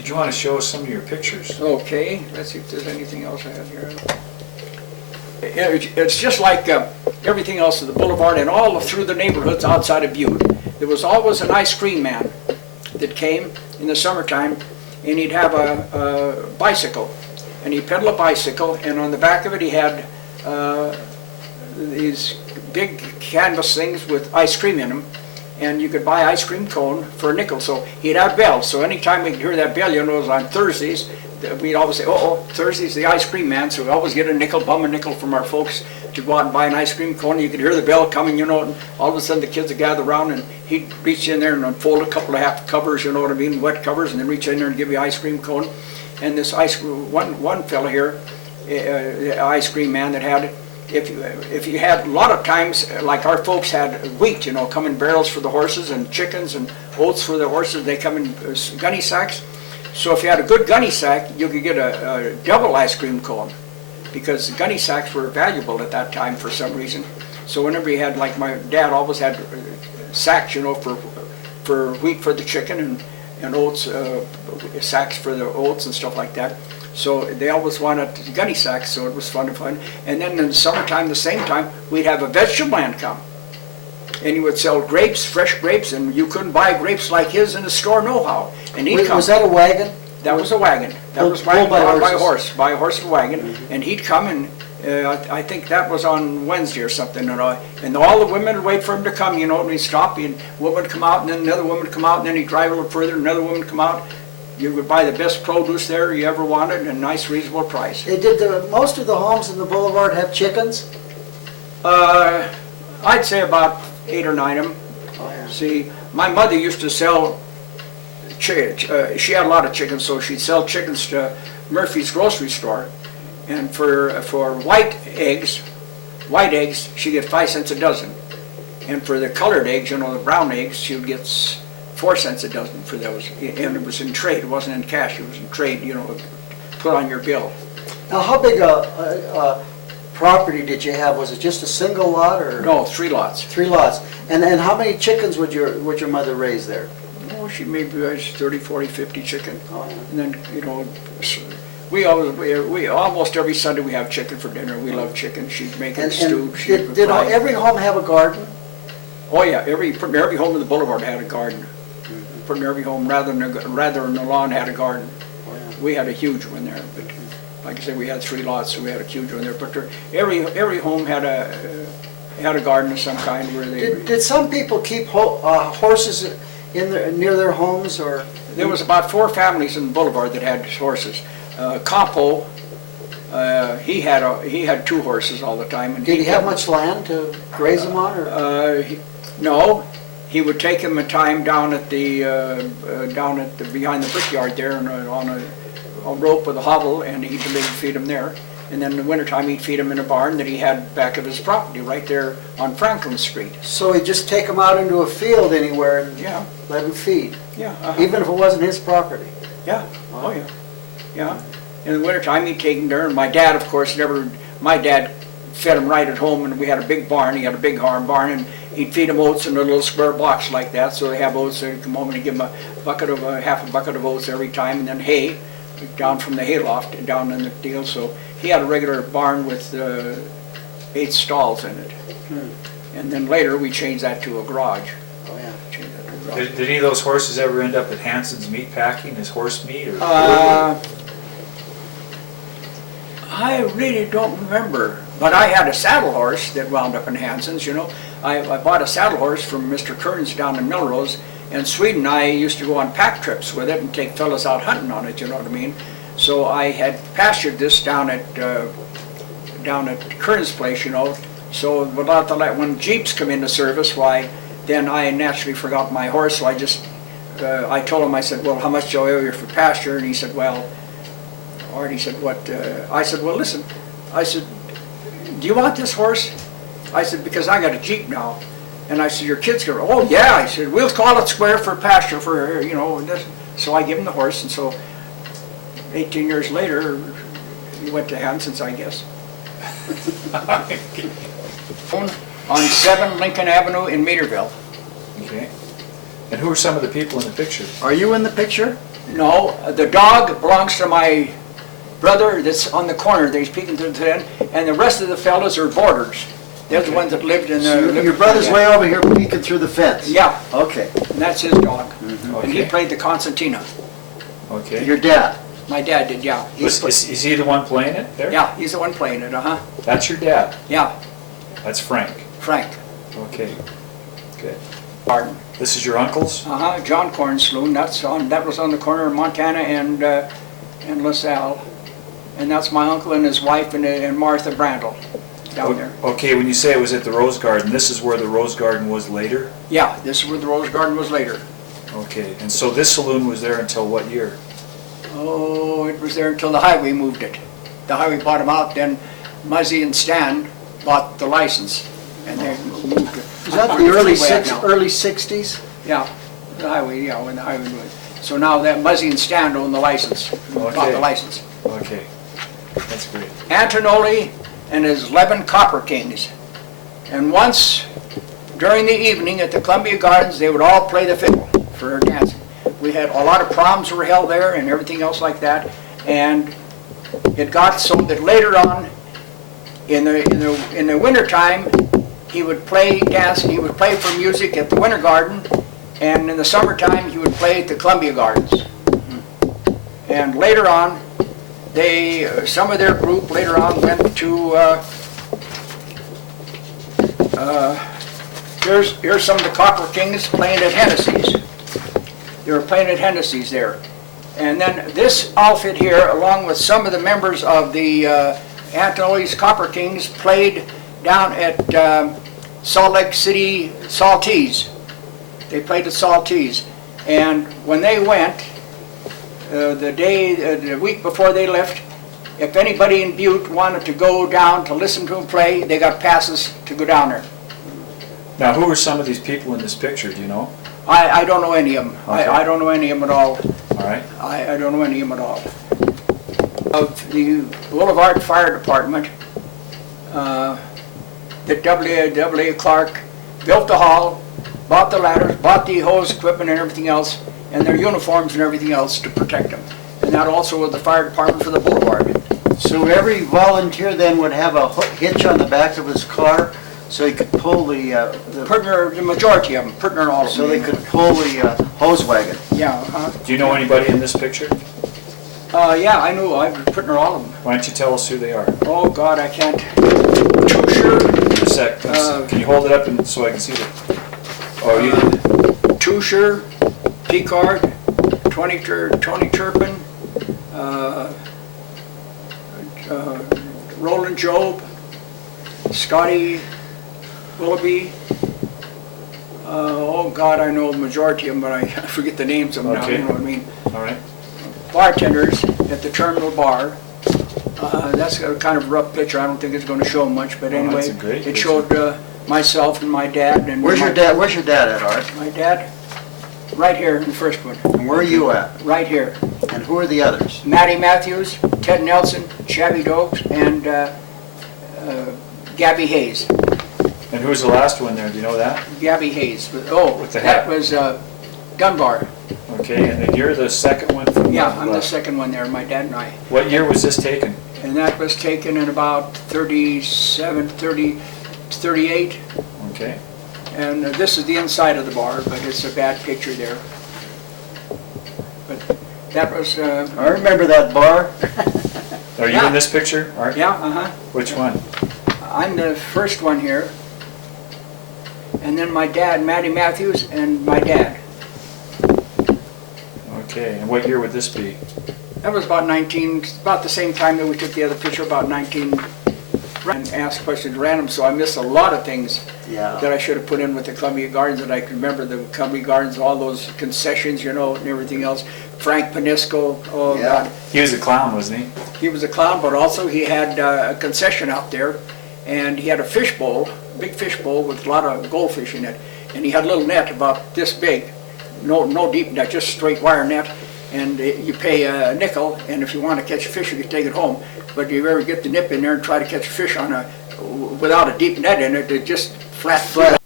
Did you want to show us some of your pictures? Okay, let's see if there's anything else I have here. It's just like everything else of the Boulevard and all through the neighborhoods outside of Butte. There was always an ice cream man that came in the summertime, and he'd have a bicycle, and he'd pedal a bicycle, and on the back of it he had these big canvas things with ice cream in them, and you could buy ice cream cone for a nickel. So he'd have bells, so anytime we could hear that bell, you know, it was on Thursdays, we'd always say, oh, Thursday's the ice cream man, so we always get a nickel, bum a nickel from our folks to go out and buy an ice cream cone. You could hear the bell coming, you know, and all of a sudden the kids would gather around, and he'd reach in there and unfold a couple of half covers, you know what I mean, wet covers, and then reach in there and give you ice cream cone. And this one fellow here, ice cream man that had, if you had, a lot of times, like our folks had wheat, you know, come in barrels for the horses, and chickens and oats for the horses, they come in gunny sacks. So if you had a good gunny sack, you could get a double ice cream cone, because gunny sacks were valuable at that time for some reason. So whenever you had, like my dad always had sacks, you know, for wheat for the chicken, and oats, sacks for the oats and stuff like that. So they always wanted gunny sacks, so it was fun to find. And then in the summertime, the same time, we'd have a vegetable man come. And he would sell grapes, fresh grapes, and you couldn't buy grapes like his in the store nohow. And he'd come. Was that a wagon? That was a wagon. That was pulled by a horses. by a horse and wagon. And he'd come, and I think that was on Wednesday or something. And all the women would wait for him to come, you know, and he'd stop, and a woman would come out, and then another woman would come out, and then he'd drive a little further, and another woman would come out. You could buy the best produce there you ever wanted, at a nice, reasonable price. Did most of the homes in the Boulevard have chickens? I'd say about 8 or 9 of them. Oh, yeah. See, my mother used to sell, she had a lot of chickens, so she'd sell chickens to Murphy's grocery store. And for white eggs, she'd get 5 cents a dozen. And for the colored eggs, you know, the brown eggs, she would get 4 cents a dozen for those. And it was in trade, it wasn't in cash, it was in trade, you know, put on your bill. Now, how big a property did you have? Was it just a single lot, or? No, 3 lots. 3 lots. And how many chickens would your mother raise there? Oh, she maybe raised 30, 40, 50 chicken. Oh, yeah. And then, you know, we almost every Sunday we have chicken for dinner. We love chicken. She'd make it stewed. Did every home have a garden? Oh yeah, every home in the Boulevard had a garden. Pretty every home, rather than a lawn, had a garden. Oh, yeah. We had a huge one there, but like I said, we had 3 lots, so we had a huge one there. But every home had a garden of some kind where they. Did some people keep horses near their homes, or? There was about 4 families in the Boulevard that had horses. Campo, he had 2 horses all the time. And did he have much land to graze them on, or? No, he would take him a time down at the behind the brickyard there, and on a rope with a hobble, and he'd feed him there. And then in the wintertime, he'd feed him in a barn that he had back of his property, right there on Franklin Street. So he'd just take them out into a field anywhere and let them feed? Yeah. Even if it wasn't his property? Yeah. Oh, yeah. Yeah. In the wintertime, he'd take him there, and my dad, of course, my dad fed him right at home, and we had a big barn. He had a big barn, and he'd feed them oats in a little square box like that, so they have oats, and he'd come home and he'd give them half a bucket of oats every time, and then hay down from the hayloft down in the deal. So he had a regular barn with 8 stalls in it. And then later we changed that to a garage. Oh, yeah. Changed that to a garage. Did any of those horses ever end up at Hanson's meat packing as horse meat? Or? I really don't remember, but I had a saddle horse that wound up in Hanson's, you know. I bought a saddle horse from Mr. Kearns down in Melrose, and Sweden. I used to go on pack trips with it and take fellas out hunting on it, you know what I mean. So I had pastured this down at Kearns' place, you know. So without when Jeeps come into service, why, then I naturally forgot my horse. So I told him, I said, well, how much do I owe you for pasture? And he said, well, Artie said, what? I said, well, listen. I said, do you want this horse? I said, because I got a Jeep now. And I said, your kids go, oh yeah. I said, we'll call it square for pasture for, you know, this. So I give him the horse, and so 18 years later, he went to Hanson's, I guess. On 7 Lincoln Avenue in Meterville. Okay. And who are some of the people in the picture? Are you in the picture? No, the dog belongs to my brother that's on the corner that he's peeking through the tent, and the rest of the fellas are boarders. They're the ones that lived in So the... your brother's way over here peeking through the fence? Yeah, Okay. and that's his dog. And he Okay. played the concertina. Okay. Your dad? My dad did, yeah. Is he the one playing it there? Yeah, he's the one playing it, uh-huh. That's your dad? Yeah, That's Frank? Frank Okay. Good. Barton. This is your uncle's? Uh-huh, John Korn saloon, that was on the corner of Montana and LaSalle. And that's my uncle and his wife and Martha Brandel down there. Okay, when you say it was at the Rose Garden, this is where the Rose Garden was later? Yeah, this is where the Rose Garden was later. Okay, and so this saloon was there until what year? Oh, it was there until the highway moved it. The highway bought them out, then Muzzy and Stan bought the license, and they moved it. Is that On the early freeway now. early 60s? Yeah, the highway, yeah, when the highway moved. So now that Muzzy and Stan own the license, bought Okay. the license. Okay, that's great. Antonoli and his 11 Copper Kings. And once, during the evening at the Columbia Gardens, they would all play the fiddle for dancing. We had a lot of proms were held there and everything else like that. And it got so that later on, in the wintertime, he would play dance, he would play for music at the Winter Garden, and in the summertime, he would play at the Columbia Gardens. And later on, some of their group later on went to, here's some of the Copper Kings playing at Hennessy's. They were playing at Hennessy's there. And then this outfit here, along with some of the members of the Antonoli's Copper Kings, played down at Salt Lake City Saltese. They played at Saltese. And when they went, the week before they left, if anybody in Butte wanted to go down to listen to them play, they got passes to go down there. Now, who are some of these people in this picture, do you know? I don't know any of them. Okay. I don't know any of them at all. All right. I don't know any of them at all. Of the Boulevard Fire Department, that W. Clark built the hall, bought the ladders, bought the hose equipment and everything else, and their uniforms and everything else to protect them. And that also was the fire department for the Boulevard. So every volunteer then would have a hitch on the back of his car so he could pull the Partner, the majority of them, partner all of them. so they could pull the hose wagon. Yeah, Do you know anybody in this picture? yeah, I knew, I've partner all of them. Why don't you tell us who they are? Oh, God, I can't. Too sure. A sec. Can you hold it up so I can see it? Oh, you. Tusher, Picard, Tony Turpin, Roland Job, Scotty Willoughby. Oh God, I know the majority of them, but I forget the names of them now, Okay. you know what I mean. All right. Bartenders at the Terminal Bar. That's a kind of rough picture, I don't think it's going to show much, but Oh, anyway, that's a great it picture. showed myself and my dad. And Where's your dad? Where's your dad at, Art? My dad, right here in the first one, And where are you at? right here. And who are the others? Matty Matthews, Ted Nelson, Shabby Dokes, and Gabby Hayes. And who's the last one there? Do you know that? Gabby Hayes. Oh, With the that hat. was Dunbar. Okay, and then you're the second one from Yeah, the I'm the left. second one there, my dad and I. What year was this taken? And that was taken in about 38. Okay. And this is the inside of the bar, but it's a bad picture there. But that was, I remember that bar. Are you Yeah. in this picture, Art? yeah, uh-huh. Which one? I'm the first one here. And then my dad, Matty Matthews, and my dad. Okay, and what year would this be? That was about the same time that we took the other picture, about 19, and asked questions random, so I missed a lot of things that Yeah. I should have put in with the Columbia Gardens, that I can remember the Columbia Gardens, all those concessions, you know, and everything else. Frank Panisco, oh Yeah. God. He was a clown, wasn't he? He was a clown, but also he had a concession out there, and he had a fish bowl, big fish bowl with a lot of goldfish in it, and he had a little net about this big, no deep net, just straight wire net, and you pay a nickel, and if you want to catch a fish, you can take it home. But if you ever get the nip in there and try to catch a fish without a deep net in it, it just flat.